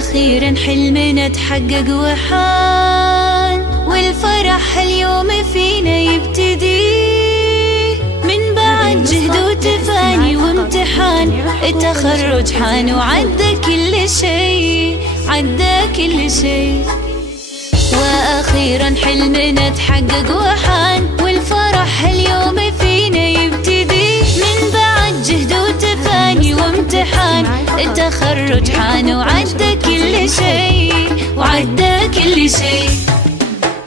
وأخيرا حلمنا تحقق وحان، والفرح اليوم فينا يبتدي من بعد جهد وتفاني وامتحان. التخرج حان وعدى كل شي، عدى كل شي. وأخيرا حلمنا تحقق وحان، والفرح اليوم فينا يبتدي من بعد جهد وتفاني وامتحان. التخرج حان وعدى كل شي، وعدى كل شي.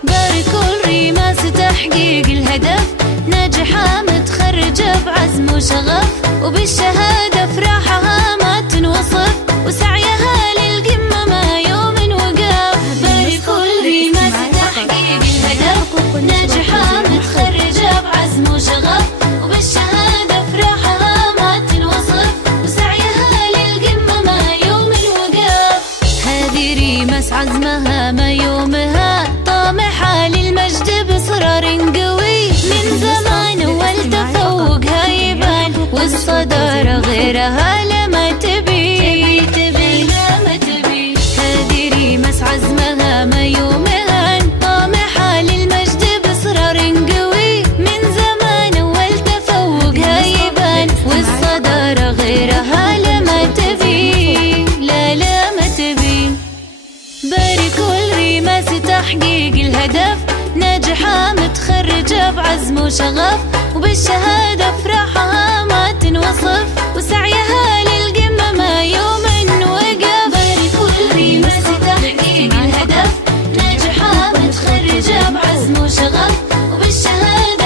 باركوا الريماس تحقيق الهدف، ناجحة متخرجة بعزم وشغف، وبالشهادة فرحها ما تنوصف، وسعيها للقمة ما يوم وقف. باركوا الريماس تحقيق الهدف، ناجحة متخرجة بعزم وشغف، وبالشهادة فرحها ما تنوصف، وسعيها للقمة ما يوم وقف. هذه ريماس عزمها ما يومها، طامحة للمجد بإصرار قوي، من زمان والتفوقها يبان، والصدارة غيرها لما تبي لما تبي. هذه ريماس عزمها ما يومها، طامحة للمجد بإصرار قوي، من زمان والتفوقها يبان، والصدارة غيرها لما تبي لا ما تبي. باركوا الريماس تحقيق الهدف، ناجحة متخرجة بعزم وشغف، وبالشهادة فرحها ما تنوصف، وسعيها للقمة ما يوم وقف. باركوا الريماس تحقيق الهدف، ناجحة متخرجة بعزم وشغف، وبالشهادة